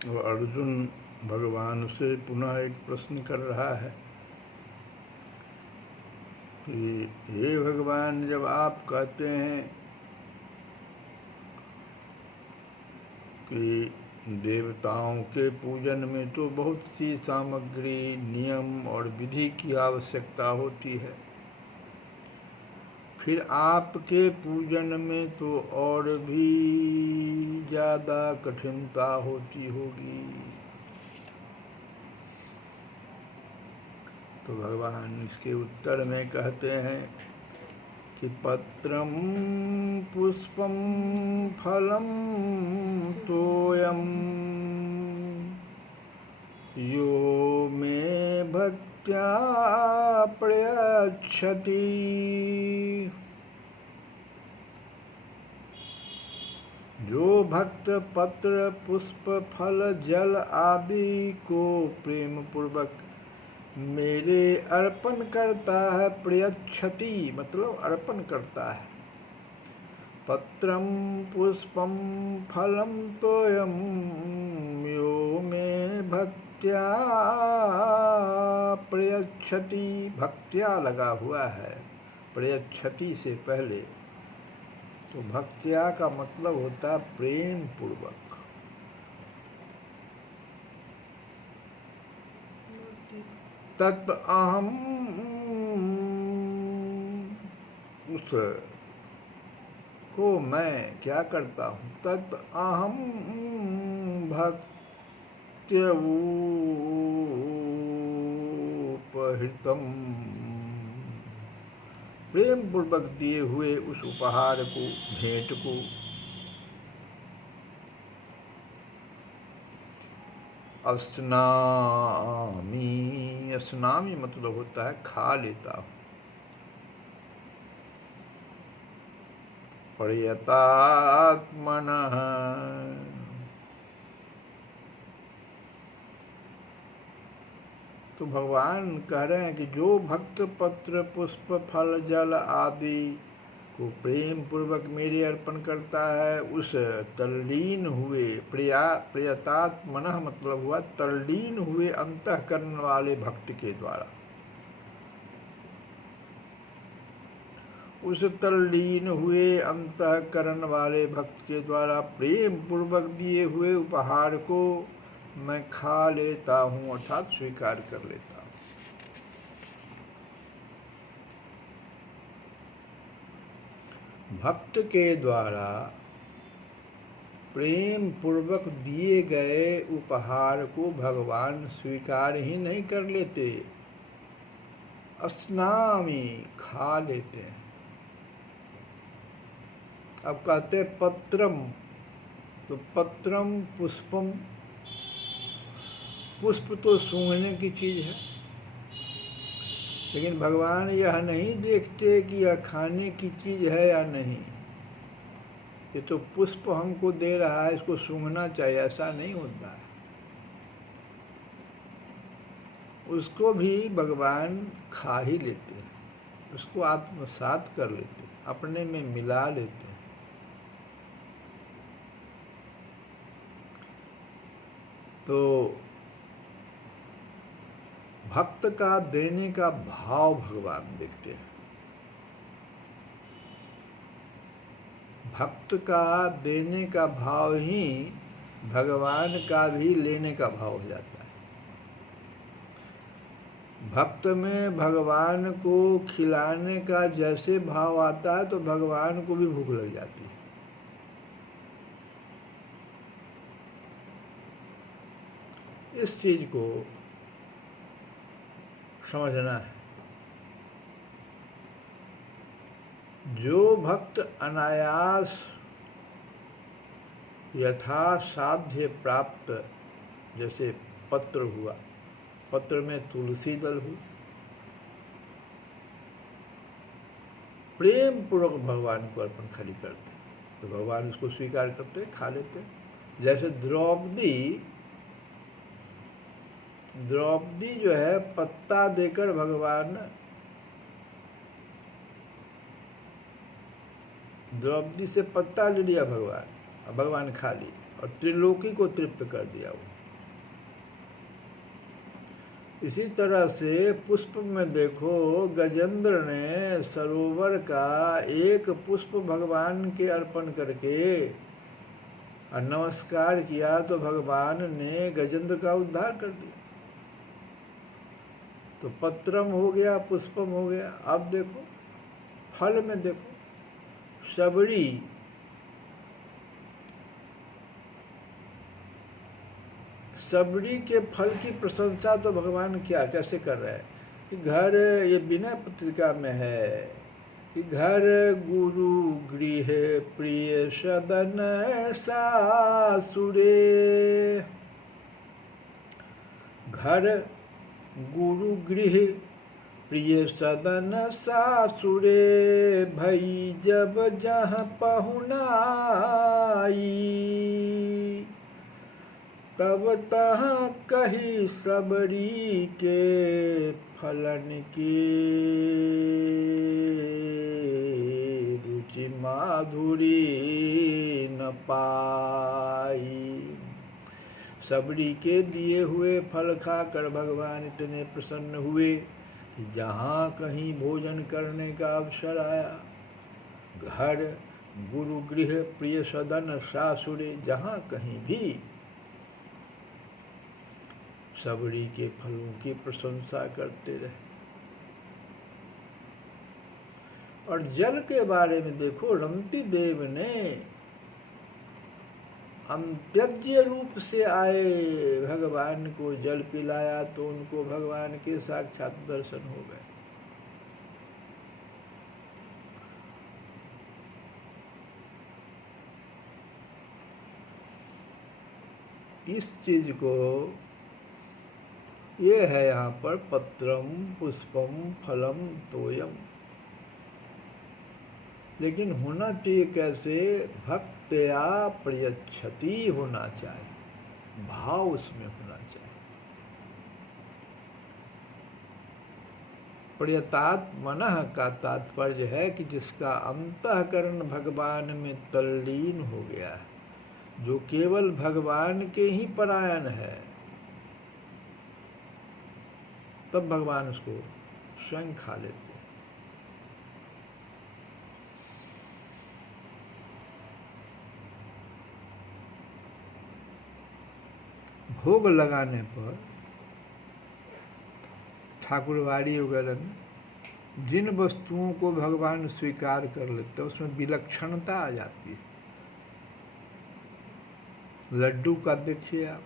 और अर्जुन भगवान से पुनः एक प्रश्न कर रहा है कि हे भगवान, जब आप कहते हैं कि देवताओं के पूजन में तो बहुत सी सामग्री, नियम और विधि की आवश्यकता होती है, फिर आपके पूजन में तो और भी ज़्यादा कठिनता होती होगी। तो भगवान इसके उत्तर में कहते हैं कि पत्रम पुष्पम फलम तोयम यो मे भक्त्या प्रयच्छति। जो भक्त पत्र, पुष्प, फल, जल आदि को प्रेम पूर्वक मेरे अर्पण करता है, प्रयच्छति मतलब अर्पण करता है। पत्रम पुष्पम फलम तोयम यो मे भक्त्या प्रयच्छति। भक्त्या लगा हुआ है, प्रयच्छति से पहले। तो भक्त्या का मतलब होता है प्रेम पूर्वक। तत् अहम, उस को मैं क्या करता हूँ, तत् अहम भक्त्युपहृतम, प्रेम पूर्वक दिए हुए उस उपहार को, भेंट को अस्नामी, अस्नामी मतलब होता है खा लेता हूँ। प्रयतात्मनः, तो भगवान कह रहे हैं कि जो भक्त पत्र, पुष्प, फल, जल आदि को प्रेम पूर्वक मेरे अर्पण करता है, उस तल्लीन हुए, प्रयतात्मनः मतलब हुआ तल्लीन हुए अंतःकरण वाले भक्त के द्वारा, उस तल्लीन हुए अंतःकरण वाले भक्त के द्वारा प्रेम पूर्वक दिए हुए उपहार को मैं खा लेता हूँ, अर्थात स्वीकार कर लेता हूँ। भक्त के द्वारा प्रेम पूर्वक दिए गए उपहार को भगवान स्वीकार ही नहीं कर लेते, अस्नामी खा लेते हैं। अब कहते पत्रम, तो पत्रम पुष्पम, पुष्प तो सूंघने की चीज है, लेकिन भगवान यह नहीं देखते कि यह खाने की चीज है या नहीं। ये तो पुष्प हमको दे रहा है, इसको सूंघना चाहिए, ऐसा नहीं होता है। उसको भी भगवान खा ही लेते हैं, उसको आत्मसात कर लेते हैं, अपने में मिला लेते हैं। तो भक्त का देने का भाव भगवान देखते हैं। भक्त का देने का भाव ही भगवान का भी लेने का भाव हो जाता है। भक्त में भगवान को खिलाने का जैसे भाव आता है, तो भगवान को भी भूख लग जाती है। इस चीज को समझना है। जो भक्त अनायास यथासाध्य प्राप्त, जैसे पत्र हुआ, पत्र में तुलसी दल हुई, प्रेम पूर्वक भगवान को अर्पण खाली करते, तो भगवान उसको स्वीकार करते, खा लेते। जैसे द्रौपदी जो है, पत्ता देकर भगवान, द्रौपदी से पत्ता ले लिया भगवान, और भगवान खा लिए। और त्रिलोकी को तृप्त कर दिया वो। इसी तरह से पुष्प में देखो, गजेंद्र ने सरोवर का एक पुष्प भगवान के अर्पण करके और नमस्कार किया तो भगवान ने गजेंद्र का उद्धार कर दिया। तो पत्रम हो गया, पुष्पम हो गया। अब देखो फल में देखो, शबरी सबरी के फल की प्रशंसा तो भगवान क्या कैसे कर रहे हैं कि घर, ये विनय पत्रिका में है कि घर गुरु गृह प्रिय सदन सासुरे। घर गुरु गृह प्रिय सदन सासुरे, भई जब जहाँ पहुनाई, तब तहाँ कही सबरी के फलन की रुचि माधुरी न पाई। सबरी के दिए हुए फल खाकर भगवान इतने प्रसन्न हुए कि जहाँ कहीं भोजन करने का अवसर आया, घर गुरु गृह प्रिय सदन सासुरे, जहाँ कहीं भी सबरी के फलों की प्रशंसा करते रहे। और जल के बारे में देखो, रंती देव ने अंत्यज्य रूप से आए भगवान को जल पिलाया तो उनको भगवान के साक्षात दर्शन हो गए। इस चीज को, ये है यहाँ पर पत्रम पुष्पम फलम तोयम। लेकिन होना चाहिए कैसे? भक्त्या प्रयच्छति होना चाहिए, भाव उसमें होना चाहिए। प्रयतात मनः का तात्पर्य है कि जिसका अंतःकरण भगवान में तल्लीन हो गया है, जो केवल भगवान के ही परायण है, तब भगवान उसको स्वयं खा लेते। भोग लगाने पर ठाकुरवाड़ी वगैरह में जिन वस्तुओं को भगवान स्वीकार कर लेते हैं उसमें विलक्षणता आ जाती है। लड्डू का देखिए आप,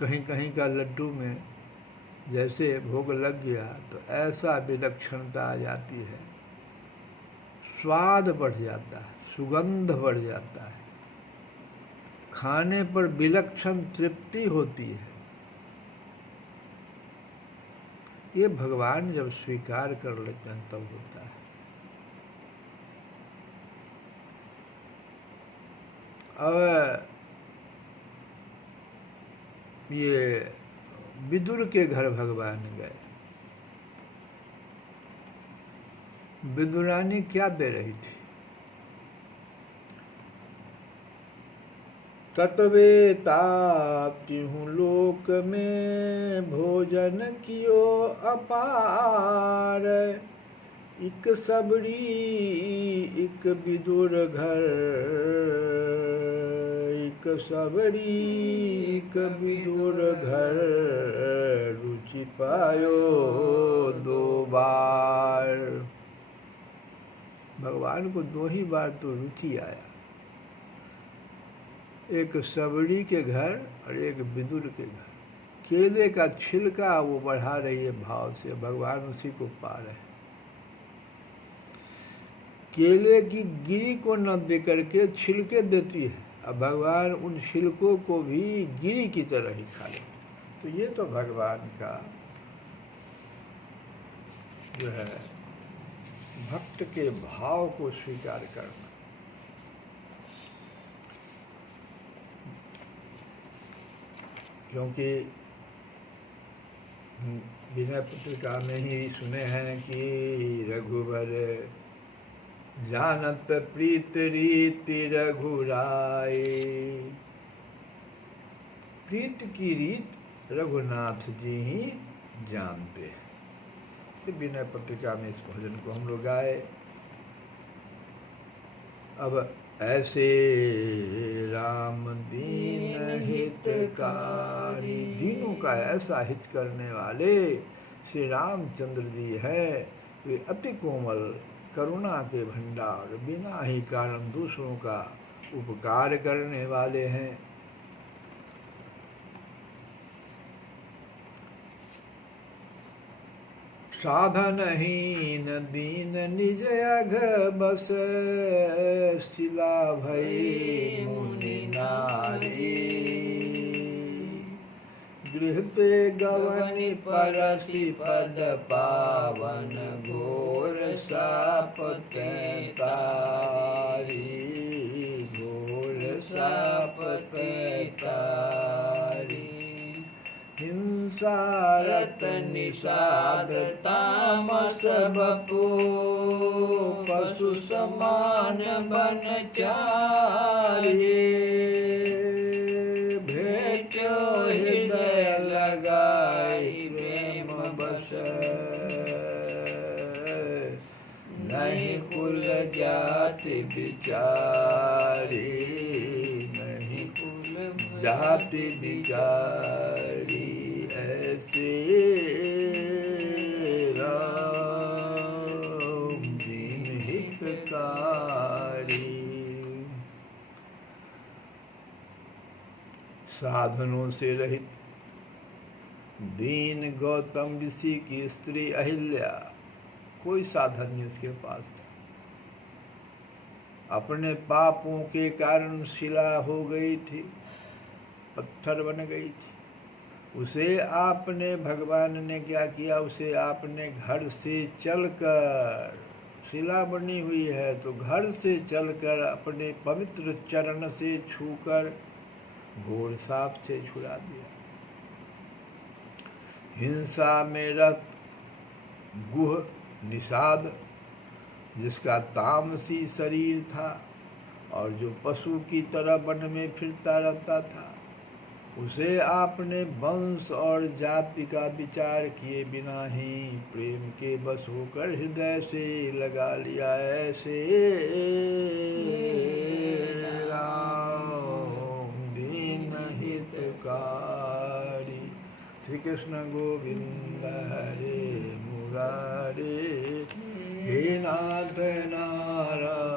कहीं कहीं का लड्डू में जैसे भोग लग गया तो ऐसा विलक्षणता आ जाती है, स्वाद बढ़ जाता है, सुगंध बढ़ जाता है, खाने पर विलक्षण तृप्ति होती है। ये भगवान जब स्वीकार कर लेते हैं तब होता है। अब ये विदुर के घर भगवान गए, विदुरानी क्या दे रही थी? तत्वे ताप्तिहूँ लोक में भोजन कियो अपार, इक सबरी इक विदुर घर, इक सबरी इक विदुर घर, रुचि पायो दो बार। भगवान को 2 ही बार तो रुचि आया, एक सबरी के घर और एक विदुर के घर। केले का छिलका वो बढ़ा रही है भाव से, भगवान उसी को पा रहे हैं। केले की गिरी को न दे करके छिलके देती है, अब भगवान उन छिलकों को भी गिरी की तरह ही खा लेते। तो ये तो भगवान का जो है भक्त के भाव को स्वीकार करना। क्योंकि विनय पत्रिका में ही सुने हैं कि रघुवर जानत प्रीत रीति रघुराई। प्रीत की रीत रघुनाथ जी ही जानते हैं। विनय पत्रिका में इस भजन को हम लोग गाए। अब ऐसे राम दीन हितकारी, दीनों का ऐसा हित करने वाले श्री रामचंद्र जी है। वे अति कोमल, करुणा के भंडार, बिना ही कारण दूसरों का उपकार करने वाले हैं। साधनहीन दीन निज अघ बस, शिला भई मुनि नारी। गृह पे गवनि परसि पद पावन, घोर साप तैं तारी। घोर साप तैं तारी। हिंसारत निषाद तामस बपू, पशु समान बनचारी। भेट्यो हृदय लगाई प्रेम बस, नहीं कुल जाति विचारी। नहीं कुल जाति विचारी। ऐसे राम दीन हितकारी। साधनों से रहित दीन गौतम ऋषि की स्त्री अहिल्या, कोई साधन नहीं उसके पास। अपने पापों के कारण शिला हो गई थी, पत्थर बन गई थी। उसे आपने, भगवान ने क्या किया, उसे आपने घर से चलकर, शिला बनी हुई है तो घर से चलकर अपने पवित्र चरण से छूकर घोर साप से छुड़ा दिया। हिंसा में रत गुह निषाद, जिसका तामसी शरीर था और जो पशु की तरह वन में फिरता रहता था, उसे आपने वंश और जाति का विचार किए बिना ही प्रेम के बस होकर हृदय से लगा लिया। ऐसे राम दीन हितकारी। श्री कृष्ण गोविंद हरे मुरारे, हे नाथ नारायण